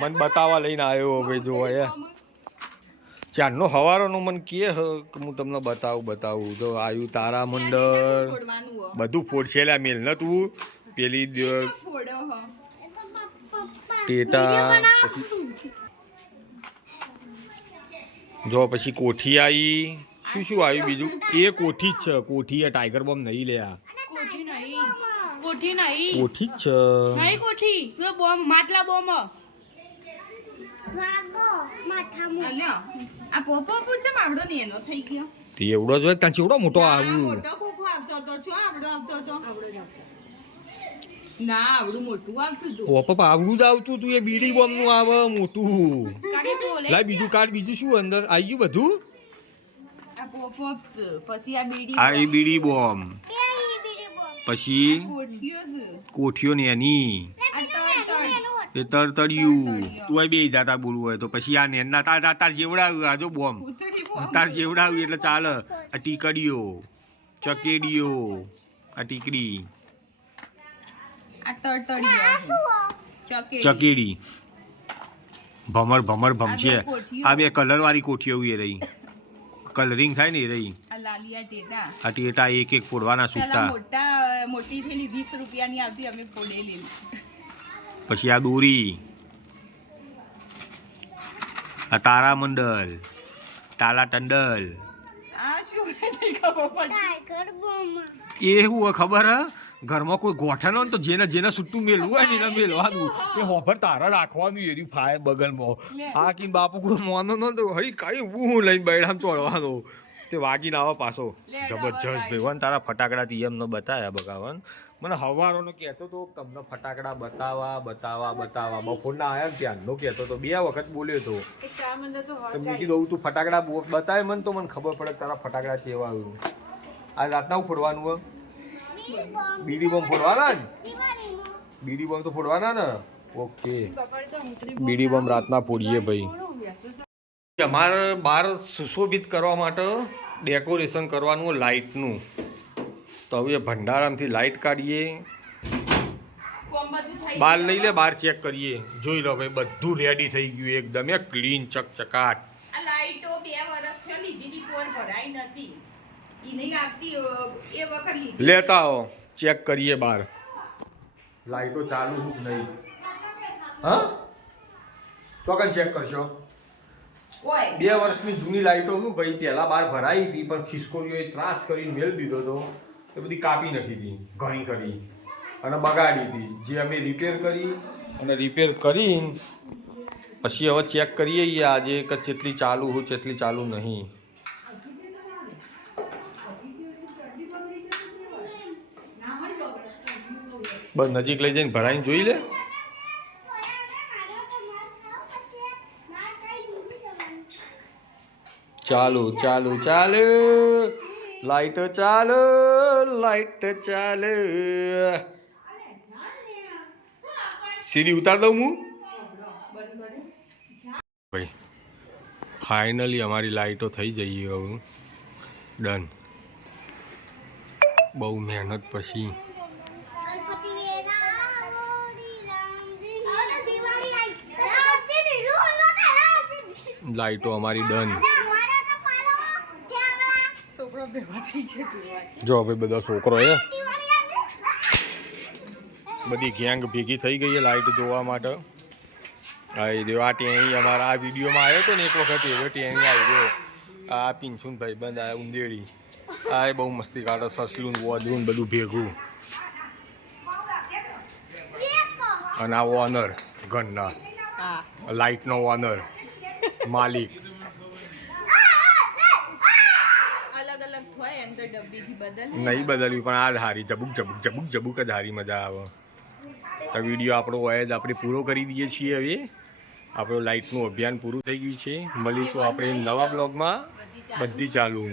મને બતાવવા લઈને આવ્યો ભાઈ જોવા ચારનો હવારોનો મને કે હું તમને બતાવું તો આવ્યું તારામંડળ બધું ફોડશે લ્યા મેલ ને તું પેલી ટેટા જો પછી કોઠી આવી શું આવ્યું બીજું એ કોઠી જ છે કોઠી એ ટાઈગર બોમ્બ નહીં લ્યા કોઠી નહીં કોઠી જ છે નહીં કોઠી તો બોમ્બ માટલા બોમ્બ આ પોપો પૂછે માવડો ને એનો થઈ ગયો તે એવડો જ ત્યાં ચેવડો મોટો આવ્યું મોટો ખોખો આવતો હતો છો આવડો આવતો હતો ના આવડું મોટું આવતું હતું પોપ આવડું જ આવતું તું એ બીડી બોમ્બ નું આવે મોટું લાય બીજું કાર્ડ બીજું શું અંદર આવી ગયું બધું આ પોપોપ્સ પછી આ બીડી બોમ્બ પછી કોઠીઓ ને એની એ તરતડિયું તું બે જાતા બોલવું હોય તો પછી આ નેના તાર જેવડાવ્યું આ જો બોમ્બ તાર જેવડાવ્યું એટલે ચાલે આ ટીકડીઓ ચકેડીઓ આ ટીકડી ચકેડી ભમર ભમશે આ બે કલર વાળી કોઠીઓ એ રહી કલરિંગ થાય ને એ રહી આ ટેટા એક ફોડવાના સૂતા મોટી થયેલી 20 રૂપિયાની આવતી અમે ફોડેલી પછી આ દોરી આ તારામંડળ તાલા ટંડલ એ હું ખબર હ ઘરમાં કોઈ ગોઠણ હોય તો જેને સુટ્ટું મેલવું હોય ને એને મેલવાનું એ હોફર તારા રાખવાનું એરી ફાયર બગલમાં આ કી બાપુ કોઈ મોનો ન તો હઈ કઈ હું લઈને બૈડામ ચોડવાનો તે વાગીને આવે પાછો જબરજસ્ત ભેવાન તારા ફટાકડાથી એમ ન બતાવ્યા બગાવન મને હવારોનો કહેતો તો તમને ફટાકડા બતાવા બપોરના આવ્યા ત્યાંનો કહેતો તો 2 વખત બોલ્યો તો મૂકી દઉં તું ફટાકડા બતાવે મને તો મને ખબર પડે તારા ફટાકડા કેવા આવ્યું આ રાતના ફોડવાનું હોય બીડી બોમ્બ ફોડવાના ને બીડી બોમ્બ તો ફોડવાના ને ઓકે બીડી બોમ્બ રાતના ફોડીએ ભાઈ અમારે બહાર સુશોભિત કરવા માટે ડેકોરેશન કરવાનું લાઇટનું તો હવે ભંડારામાંથી લાઇટ કાઢીએ બહાર લઈ લે બહાર ચેક કરીએ જોઈ લો ભાઈ બધું રેડી થઈ ગયું એકદમ ક્લીન ચકચકાટ આ લાઈટો 2 વર્ષથી લીધી કોર ભરાઈ નથી ઈ નહીં આવતી એ વખત લીધી લેતા આવો ચેક કરીએ બહાર લાઈટો ચાલુ જ નહીં હા ચોકન ચેક કરશો 2 વર્ષની જૂની લાઈટો હું ભાઈ પહેલા બહાર ભરાઈ હતી પણ ખિસકોલીઓએ ત્રાસ કરીને મેળ દીધો તો એ બધી કાપી નાખી હતી ઘણી કરી અને બગાડી હતી જે અમે રિપેર કરી અને રિપેર કરીને પછી હવે ચેક કરીએ આજે કે કેટલી ચાલુ હું કેટલી ચાલુ નહીં બસ નજીક લઈ જઈને ભરાઈને જોઈ લે ચાલુ લાઈટ ચાલે સીડી ઉતાર દઉં હું ભાઈ ફાઇનલી અમારી લાઈટો થઈ જઈ હવે ડન બહુ મહેનત પછી લાઈટો અમારી ડન જો ભાઈ બધા છોકરો હે બધી ગેંગ ભેગી થઈ ગઈ છે લાઈટ જોવા માટે આ ટેણી અમારા આ વિડીયોમાં આવ્યો હતો ને એક વખત એવો ટેણી આવી ગયો આ પિંછુન ભાઈ બંધ આ ઉંદેડી આ બહુ મસ્તી કાઢે સસલું વોદરું બધું ભેગું અને આ ઓનર ઘરના લાઈટનો ઓનર માલિક નહીં બદલ્યું પણ આ જ હારી જબુક જ હારી મજા આવે તો વિડીયો આપણો હોય જ આપણે પૂરો કરી દઈએ છીએ હવે આપણું લાઇટનું અભિયાન પૂરું થઈ ગયું છે મળીશું આપણે નવા બ્લોગમાં બધી ચાલુ